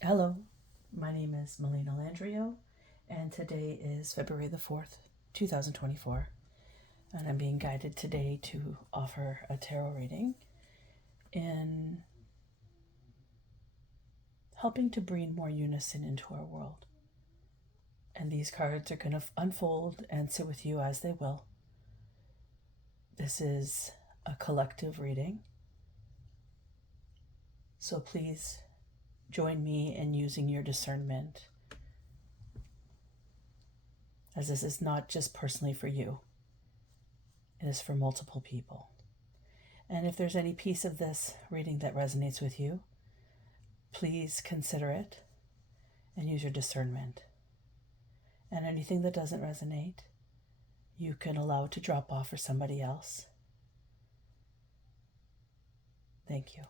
Hello, my name is Melina Landrio, and today is February the 4th, 2024, and I'm being guided today to offer a tarot reading in helping to bring more unison into our world. And these cards are going to unfold and sit with you as they will. This is a collective reading, so please join me in using your discernment, as this is not just personally for you, it is for multiple people. And if there's any piece of this reading that resonates with you, please consider it and use your discernment. And anything that doesn't resonate, you can allow it to drop off for somebody else. Thank you.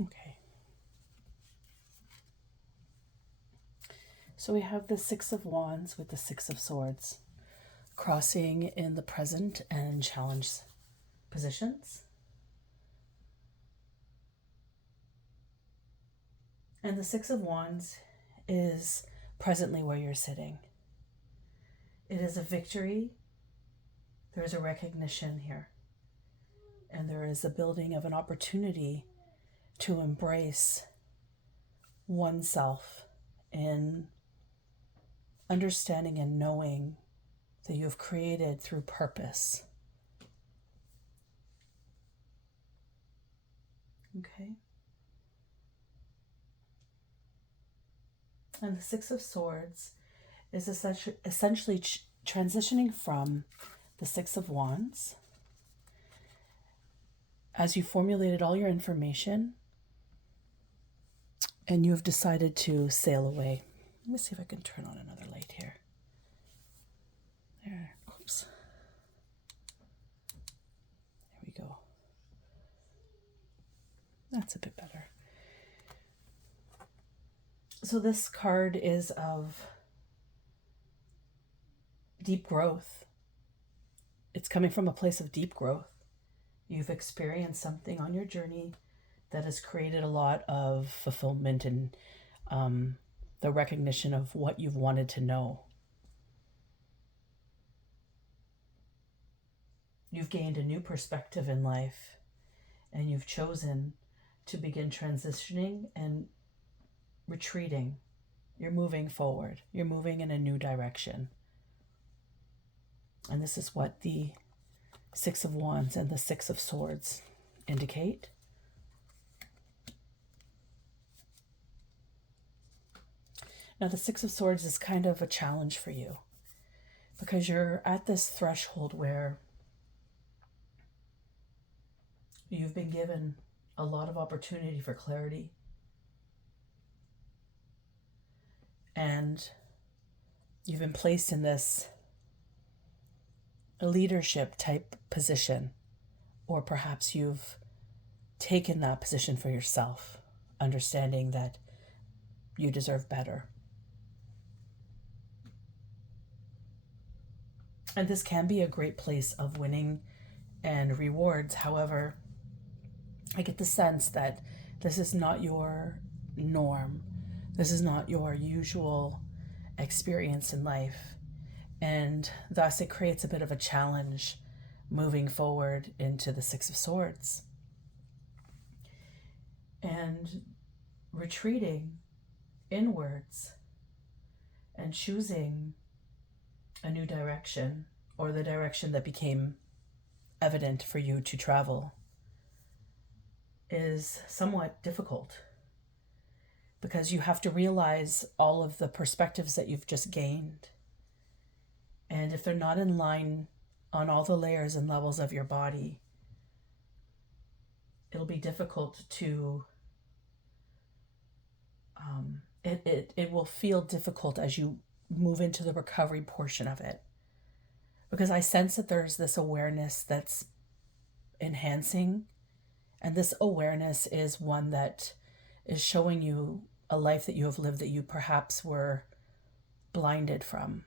Okay. So we have the Six of Wands with the Six of Swords crossing in the present and challenge positions. And the Six of Wands is presently where you're sitting. It is a victory. There is a recognition here. And there is a building of an opportunity to embrace oneself in understanding and knowing that you have created through purpose. Okay. And the Six of Swords is essentially transitioning from the Six of Wands. As you formulated all your information and you have decided to sail away. Let me see if I can turn on another light here. There, oops. There we go. That's a bit better. So this card is of deep growth. It's coming from a place of deep growth. You've experienced something on your journey that has created a lot of fulfillment and the recognition of what you've wanted to know. You've gained a new perspective in life, and you've chosen to begin transitioning and retreating. You're moving forward. You're moving in a new direction. And this is what the Six of Wands and the Six of Swords indicate. Now, the Six of Swords is kind of a challenge for you because you're at this threshold where You've been given a lot of opportunity for clarity. And you've been placed in this leadership type position, or perhaps you've taken that position for yourself, understanding that you deserve better. And this can be a great place of winning and rewards. However, I get the sense that this is not your norm. This is not your usual experience in life. And thus it creates a bit of a challenge moving forward into the Six of Swords. And retreating inwards and choosing a new direction, or the direction that became evident for you to travel, is somewhat difficult, because you have to realize all of the perspectives that you've just gained. And if they're not in line on all the layers and levels of your body, it'll be difficult to it will feel difficult as you move into the recovery portion of it, because I sense that there's this awareness that's enhancing, and this awareness is one that is showing you a life that you have lived that you perhaps were blinded from.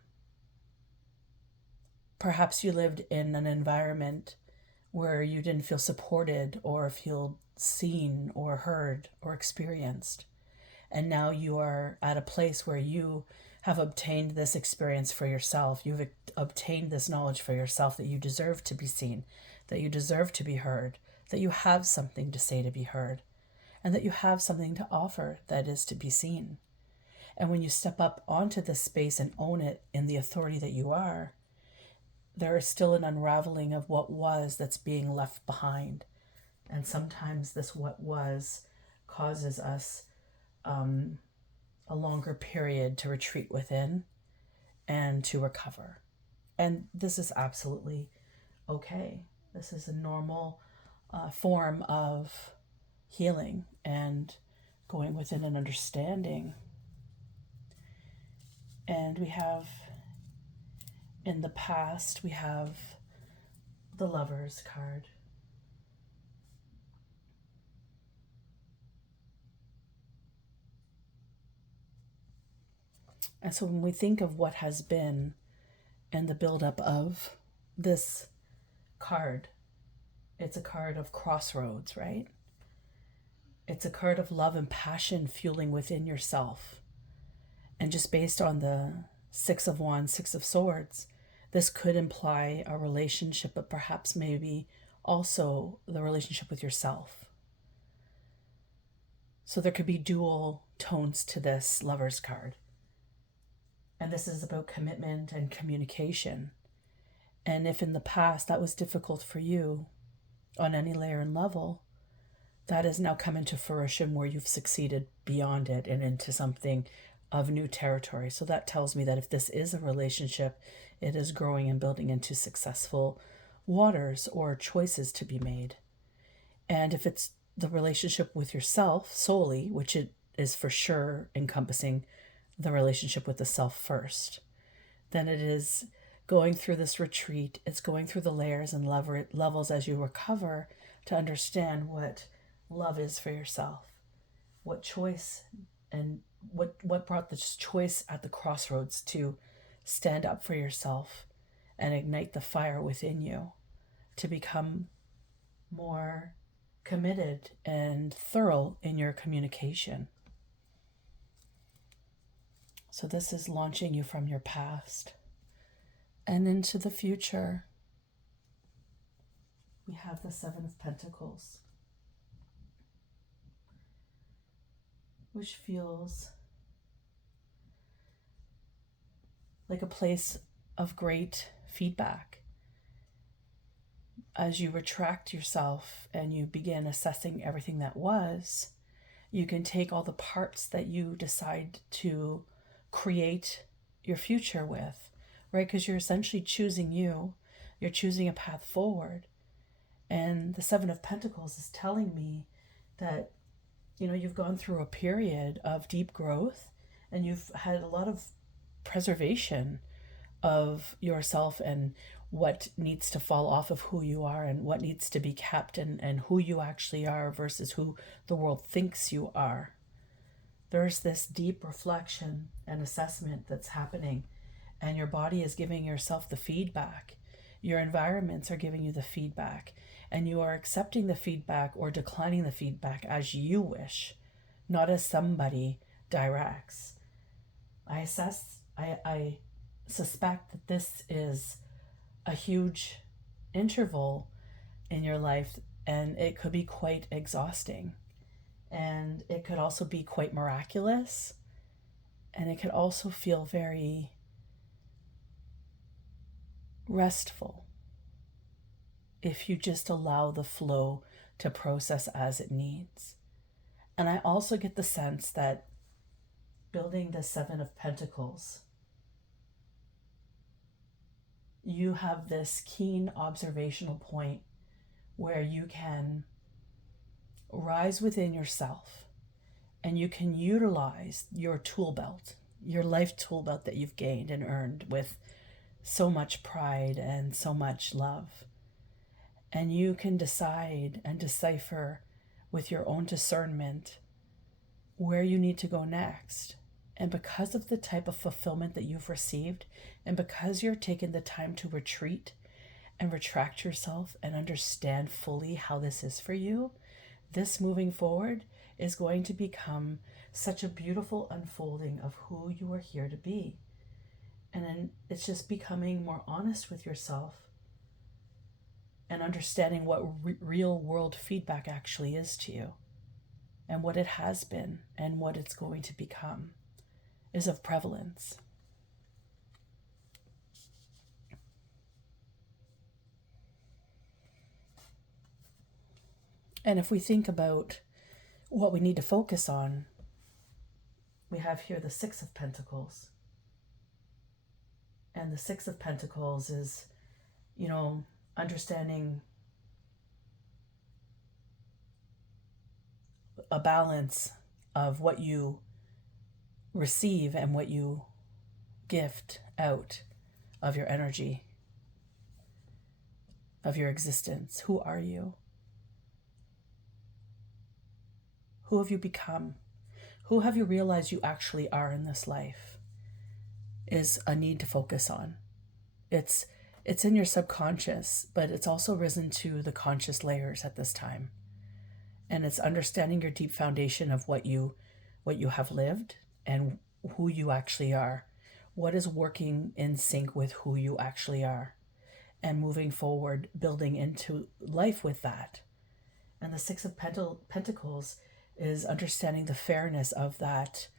Perhaps you lived in an environment where you didn't feel supported or feel seen or heard or experienced. And now you are at a place where you have obtained this experience for yourself. You've obtained this knowledge for yourself that you deserve to be seen, that you deserve to be heard, that you have something to say to be heard, and that you have something to offer that is to be seen. And when you step up onto this space and own it in the authority that you are, there is still an unraveling of what was that's being left behind. And sometimes this what was causes us a longer period to retreat within and to recover. And this is absolutely okay. This is a normal form of healing and going within an understanding. And we have, in the past, we have the Lovers card. And so when we think of what has been and the buildup of this card, it's a card of crossroads, right? It's a card of love and passion fueling within yourself. And just based on the Six of Wands, Six of Swords, this could imply a relationship, but perhaps maybe also the relationship with yourself. So there could be dual tones to this Lovers card. And this is about commitment and communication. And if in the past that was difficult for you on any layer and level, that has now come into fruition where you've succeeded beyond it and into something of new territory. So that tells me that if this is a relationship, it is growing and building into successful waters or choices to be made. And if it's the relationship with yourself solely, which it is for sure encompassing the relationship with the self first, then it is going through this retreat. It's going through the layers and levels as you recover to understand what love is for yourself, what choice, and what brought this choice at the crossroads to stand up for yourself and ignite the fire within you to become more committed and thorough in your communication. So this is launching you from your past and into the future. We have the Seven of Pentacles, which feels like a place of great feedback. As you retract yourself and you begin assessing everything that was, you can take all the parts that you decide to create your future with, right? Because you're essentially choosing you. You're choosing a path forward. And the Seven of Pentacles is telling me that, you've gone through a period of deep growth, and you've had a lot of preservation of yourself and what needs to fall off of who you are and what needs to be kept, and who you actually are versus who the world thinks you are. There's this deep reflection and assessment that's happening, and your body is giving yourself the feedback. Your environments are giving you the feedback, and you are accepting the feedback or declining the feedback as you wish, not as somebody directs. I suspect that this is a huge interval in your life, and it could be quite exhausting, and it could also be quite miraculous, and it could also feel very restful if you just allow the flow to process as it needs. And I also get the sense that building the Seven of Pentacles, you have this keen observational point where you can rise within yourself and you can utilize your tool belt, your life tool belt that you've gained and earned with so much pride and so much love. And you can decide and decipher with your own discernment where you need to go next. And because of the type of fulfillment that you've received, and because you're taking the time to retreat and retract yourself and understand fully how this is for you, this moving forward is going to become such a beautiful unfolding of who you are here to be. And then it's just becoming more honest with yourself and understanding what real world feedback actually is to you, and what it has been and what it's going to become is of prevalence. And if we think about what we need to focus on, we have here the Six of Pentacles. And the Six of Pentacles is, understanding a balance of what you receive and what you gift out of your energy, of your existence. Who are you? Who have you become? Who have you realized you actually are in this life is a need to focus on. It's in your subconscious, but it's also risen to the conscious layers at this time. And it's understanding your deep foundation of what you have lived and who you actually are. What is working in sync with who you actually are, and moving forward, building into life with that. And the Six of Pentacles is understanding the fairness of that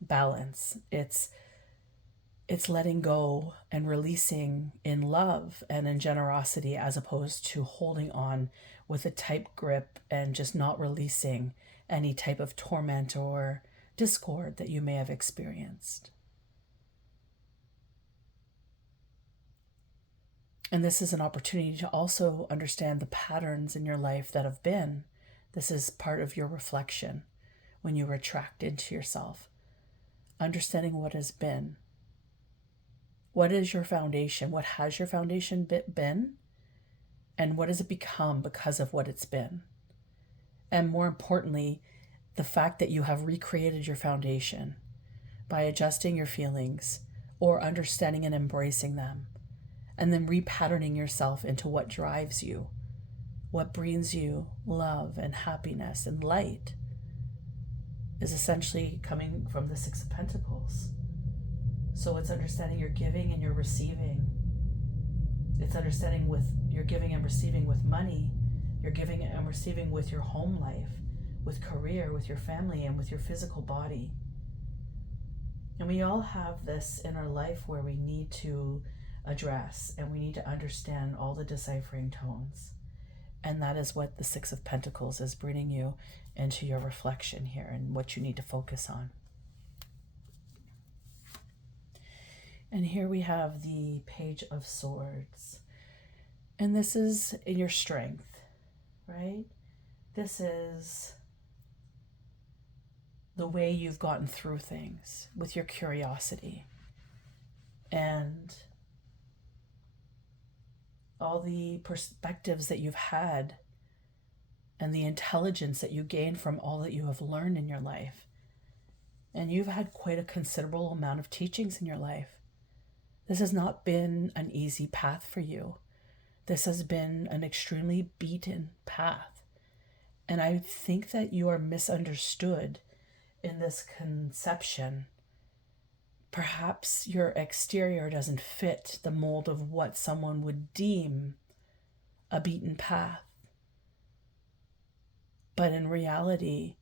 balance. It's letting go and releasing in love and in generosity, as opposed to holding on with a tight grip and just not releasing any type of torment or discord that you may have experienced. And this is an opportunity to also understand the patterns in your life that have been. This is part of your reflection when you retract into yourself. Understanding what has been. What is your foundation? What has your foundation been? And what has it become because of what it's been? And more importantly, the fact that you have recreated your foundation by adjusting your feelings or understanding and embracing them, and then repatterning yourself into what drives you, what brings you love and happiness and light, is essentially coming from the Six of Pentacles. So it's understanding your giving and your receiving. It's understanding with your giving and receiving with money, your giving and receiving with your home life, with career, with your family, and with your physical body. And we all have this in our life where we need to address, and we need to understand all the deciphering tones. And that is what the Six of Pentacles is bringing you into your reflection here, and what you need to focus on. And here we have the Page of Swords. And this is your strength. right? This is the way you've gotten through things with your curiosity and all the perspectives that you've had and the intelligence that you gain from all that you have learned in your life. And you've had quite a considerable amount of teachings in your life. This has not been an easy path for you. This has been an extremely beaten path. And I think that you are misunderstood in this conception. Perhaps your exterior doesn't fit the mold of what someone would deem a beaten path. But in reality,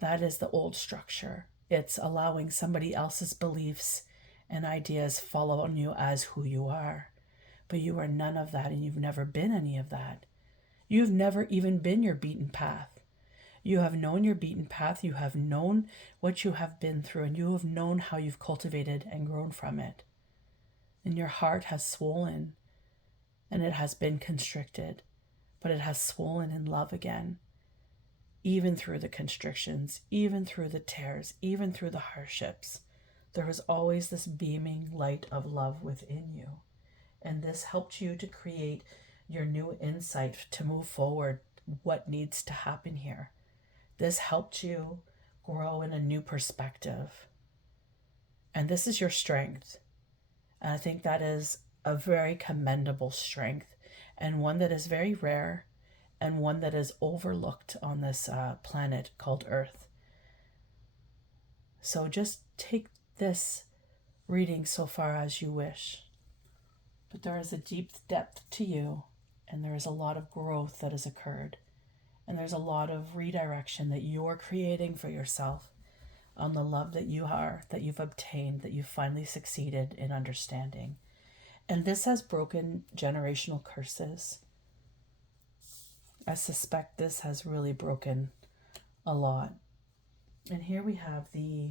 that is the old structure. It's allowing somebody else's beliefs and ideas follow on you as who you are. But you are none of that, and you've never been any of that. You've never even been your beaten path. You have known your beaten path. You have known what you have been through, and you have known how you've cultivated and grown from it. And your heart has swollen, and it has been constricted, but it has swollen in love again. Even through the constrictions, even through the tears, even through the hardships, there is always this beaming light of love within you. And this helped you to create your new insight to move forward, what needs to happen here. This helped you grow in a new perspective. And this is your strength. And I think that is a very commendable strength, and one that is very rare, and one that is overlooked on this planet called Earth. So just take this reading so far as you wish. But there is a deep depth to you, and there is a lot of growth that has occurred. And there's a lot of redirection that you're creating for yourself on the love that you are, that you've obtained, that you've finally succeeded in understanding. And this has broken generational curses. I suspect this has really broken a lot. And here we have the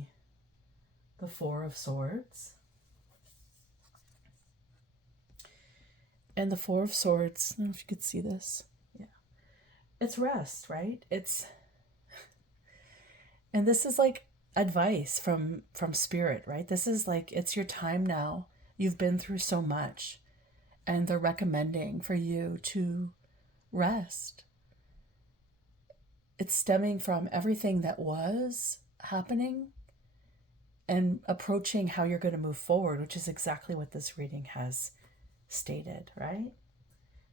Four of Swords. And the Four of Swords, I don't know if you could see this. Yeah. It's rest, right? And this is like advice from spirit, right? This is like, it's your time now. You've been through so much, and they're recommending for you to rest. It's stemming from everything that was happening and approaching how you're going to move forward, which is exactly what this reading has stated, right?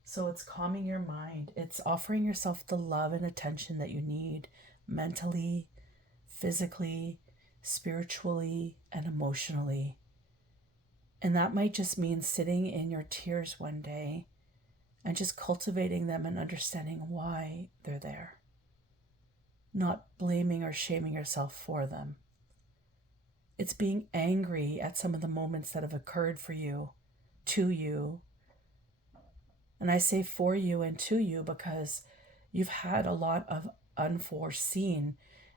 So it's calming your mind. It's offering yourself the love and attention that you need mentally, physically, spiritually, and emotionally. And that might just mean sitting in your tears one day and just cultivating them and understanding why they're there. Not blaming or shaming yourself for them. It's being angry at some of the moments that have occurred for you, to you. And I say for you and to you because you've had a lot of unforeseen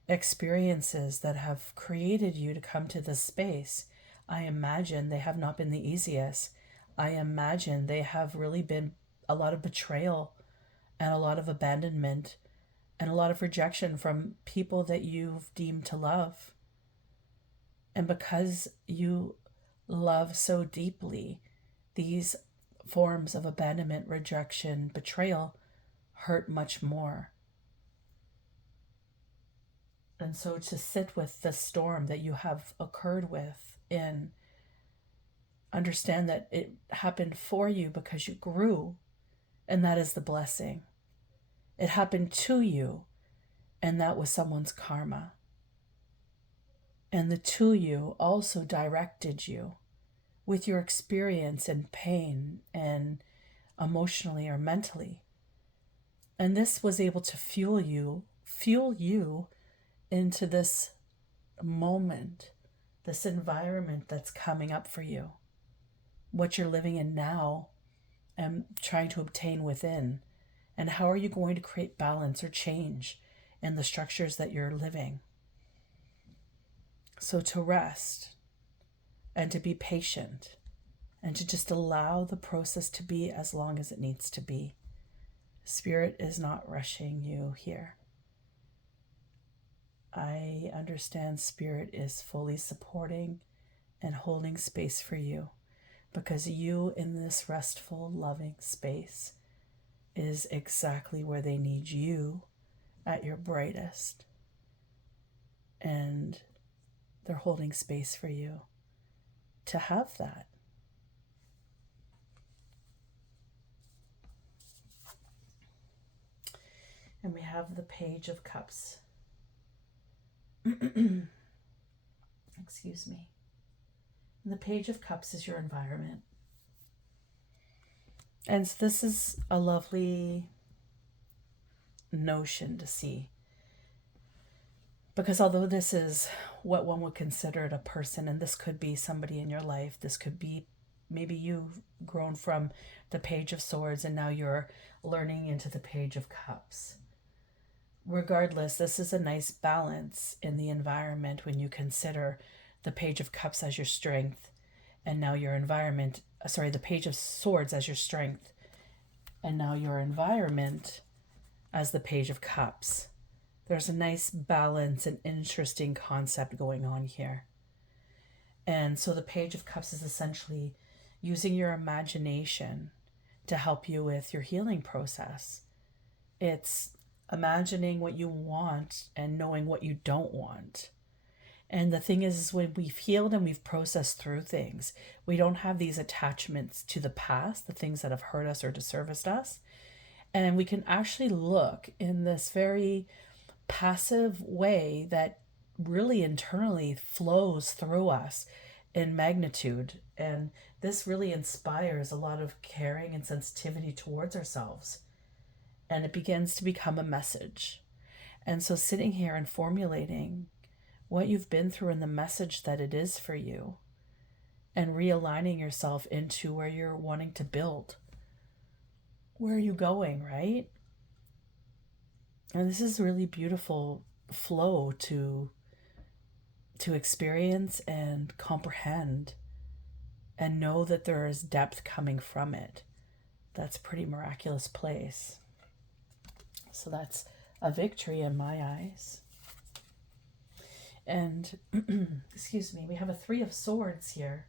experiences that have created you to come to this space. I imagine they have not been the easiest. I imagine they have really been a lot of betrayal and a lot of abandonment and a lot of rejection from people that you've deemed to love. And because you love so deeply, these forms of abandonment, rejection, betrayal hurt much more. And so to sit with the storm that you have occurred with in, understand that it happened for you because you grew, and that is the blessing. It happened to you, and that was someone's karma. And the to you also directed you with your experience and pain and emotionally or mentally. And this was able to fuel you into this moment, this environment that's coming up for you, what you're living in now and trying to obtain within. And how are you going to create balance or change in the structures that you're living? So to rest and to be patient and to just allow the process to be as long as it needs to be. Spirit is not rushing you here. I understand Spirit is fully supporting and holding space for you, because you in this restful, loving space is exactly where they need you at your brightest. And they're holding space for you to have that. And we have the Page of Cups. Excuse me. And the Page of Cups is your environment. And so this is a lovely notion to see. Because although this is what one would consider a person, and this could be somebody in your life, this could be maybe you've grown from the Page of Swords and now you're learning into the Page of Cups. Regardless, this is a nice balance in the environment when you consider the Page of Cups as your strength, and now your environment, the Page of Swords as your strength, and now your environment as the Page of Cups. There's a nice balance and interesting concept going on here. And so the Page of Cups is essentially using your imagination to help you with your healing process. It's imagining what you want and knowing what you don't want. And the thing is when we've healed and we've processed through things, we don't have these attachments to the past, the things that have hurt us or disserviced us. And we can actually look in this very passive way that really internally flows through us in magnitude. And this really inspires a lot of caring and sensitivity towards ourselves. And it begins to become a message. And so sitting here and formulating what you've been through and the message that it is for you, and realigning yourself into where you're wanting to build. Where are you going, right? And this is really beautiful flow to experience and comprehend and know that there is depth coming from it. That's a pretty miraculous place. So that's a victory in my eyes. And, excuse me, we have a Three of Swords here.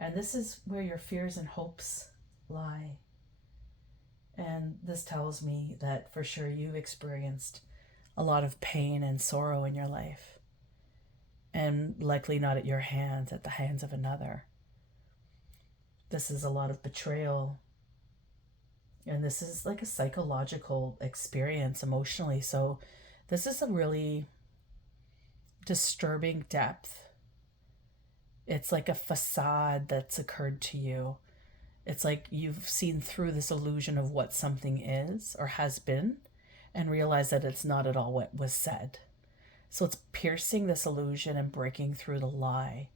And this is where your fears and hopes lie. And this tells me that for sure you've experienced a lot of pain and sorrow in your life. And likely not at your hands, at the hands of another. This is a lot of betrayal. And this is like a psychological experience emotionally. So this is a really disturbing depth. It's like a facade that's occurred to you. It's like you've seen through this illusion of what something is or has been and realized that it's not at all what was said. So it's piercing this illusion and breaking through the lie.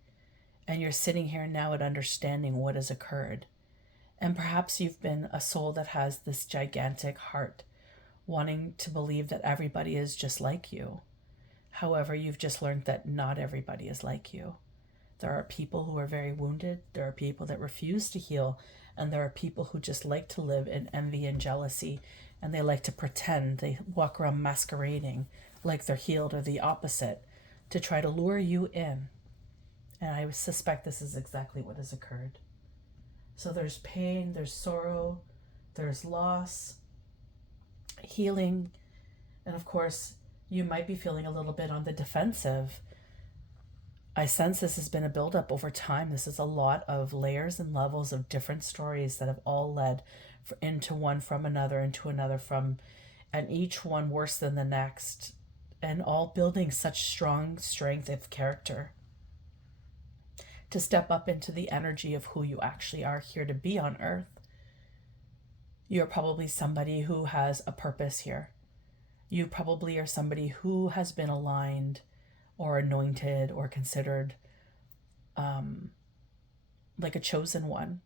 And you're sitting here now at understanding what has occurred. And perhaps you've been a soul that has this gigantic heart, wanting to believe that everybody is just like you. However, you've just learned that not everybody is like you. There are people who are very wounded. There are people that refuse to heal. And there are people who just like to live in envy and jealousy. And they like to pretend. They walk around masquerading like they're healed or the opposite to try to lure you in. And I suspect this is exactly what has occurred. So there's pain, there's sorrow, there's loss, healing, and of course, you might be feeling a little bit on the defensive. I sense this has been a buildup over time. This is a lot of layers and levels of different stories that have all led into one from another, into another from, and each one worse than the next, and all building such strong strength of character to step up into the energy of who you actually are here to be on earth. You're probably somebody who has a purpose here. You probably are somebody who has been aligned or anointed or considered like a chosen one.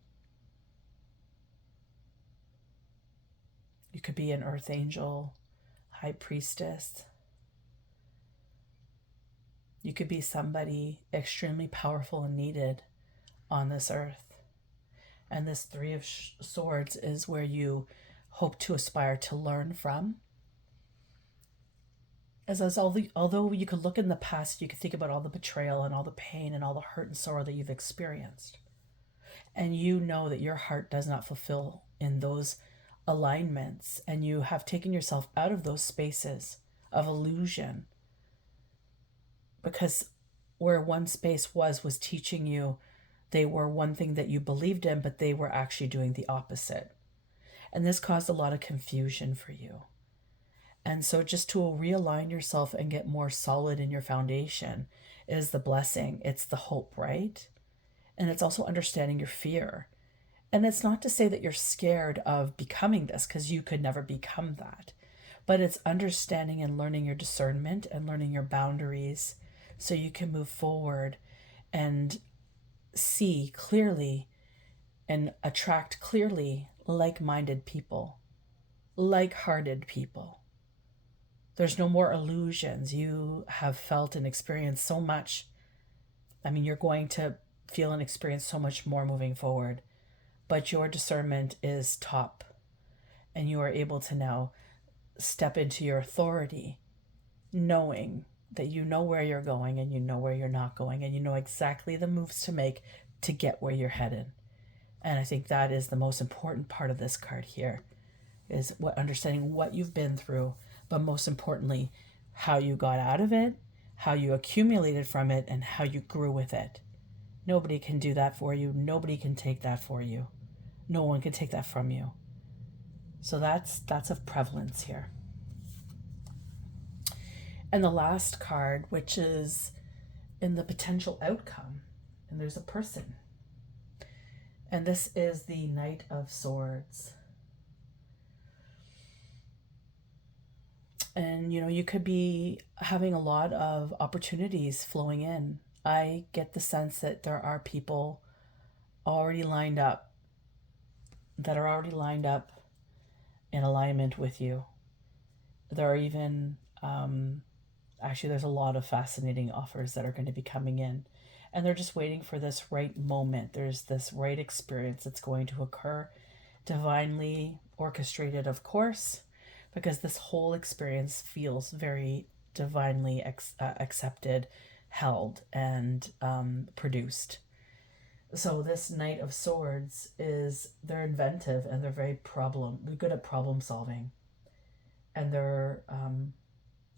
You could be an earth angel, high priestess. You could be somebody extremely powerful and needed on this earth. And this Three of Swords is where you hope to aspire to learn from. Although you could look in the past, you could think about all the betrayal and all the pain and all the hurt and sorrow that you've experienced. And you know that your heart does not fulfill in those alignments, and you have taken yourself out of those spaces of illusion, because where one space was teaching you they were one thing that you believed in, but they were actually doing the opposite. And this caused a lot of confusion for you. And so just to realign yourself and get more solid in your foundation is the blessing. It's the hope, right? And it's also understanding your fear. And it's not to say that you're scared of becoming this, because you could never become that. But it's understanding and learning your discernment and learning your boundaries so you can move forward and see clearly and attract clearly like-minded people, like-hearted people. There's no more illusions. You have felt and experienced so much. I mean, you're going to feel and experience so much more moving forward, but your discernment is top, and you are able to now step into your authority, knowing that you know where you're going and you know where you're not going, and you know exactly the moves to make to get where you're headed. And I think that is the most important part of this card here, is understanding what you've been through, but most importantly, how you got out of it, how you accumulated from it, and how you grew with it. Nobody can do that for you. Nobody can take that for you. No one can take that from you. So that's of prevalence here. And the last card, which is in the potential outcome, and there's a person. And this is the Knight of Swords. And, you could be having a lot of opportunities flowing in. I get the sense that there are people already lined up, that are already lined up in alignment with you. There are even, actually, there's a lot of fascinating offers that are going to be coming in. And they're just waiting for this right moment. There's this right experience that's going to occur, divinely orchestrated, of course, because this whole experience feels very divinely accepted, held, and produced. So this Knight of Swords they're inventive, and they're they're good at problem solving. And they're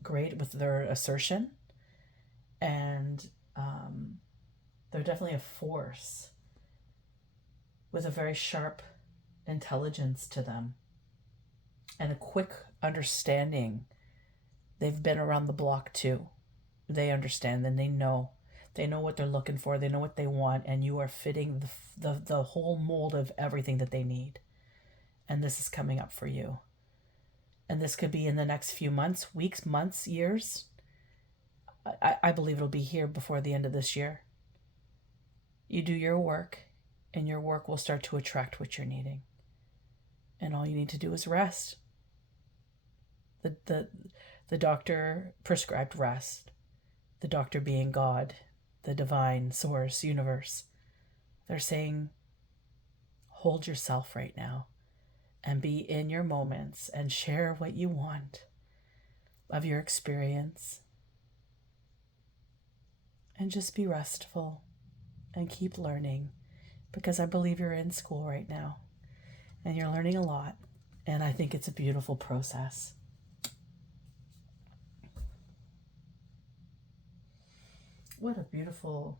great with their assertion, and they're definitely a force with a very sharp intelligence to them and a quick understanding. They've been around the block too. They understand, and they know what they're looking for. They know what they want, and you are fitting the whole mold of everything that they need. And this is coming up for you. And this could be in the next few months, weeks, months, years. I believe it'll be here before the end of this year. You do your work, and your work will start to attract what you're needing. And all you need to do is rest. The doctor prescribed rest. The doctor being God, the divine source, universe. They're saying, hold yourself right now and be in your moments and share what you want of your experience. And just be restful and keep learning, because I believe you're in school right now and you're learning a lot. And I think it's a beautiful process. What a beautiful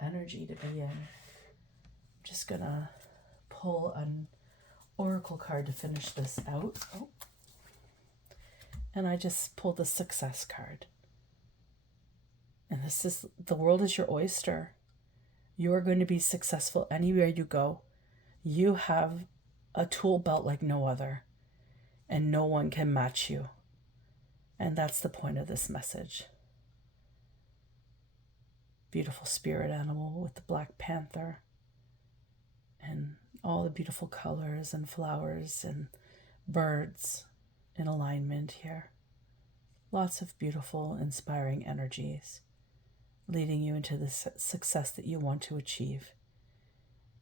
energy to be in. I'm just gonna pull an oracle card to finish this out. And I just pulled the Success card. And this is, the world is your oyster. You are going to be successful anywhere you go. You have a tool belt like no other, and no one can match you. And that's the point of this message. Beautiful spirit animal with the Black Panther, and all the beautiful colors and flowers and birds in alignment here. Lots of beautiful, inspiring energies leading you into the success that you want to achieve.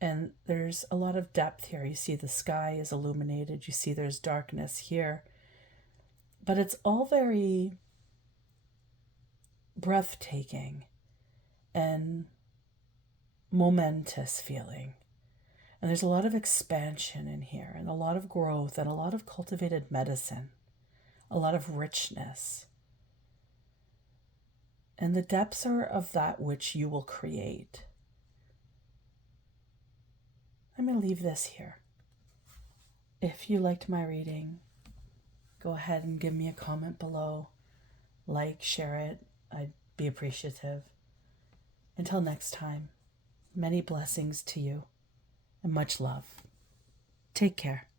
And there's a lot of depth here. You see the sky is illuminated. You see there's darkness here. But it's all very breathtaking and momentous feeling. And there's a lot of expansion in here, and a lot of growth, and a lot of cultivated medicine, a lot of richness. And the depths are of that which you will create. I'm going to leave this here. If you liked my reading, go ahead and give me a comment below. Like, share it. I'd be appreciative. Until next time, many blessings to you and much love. Take care.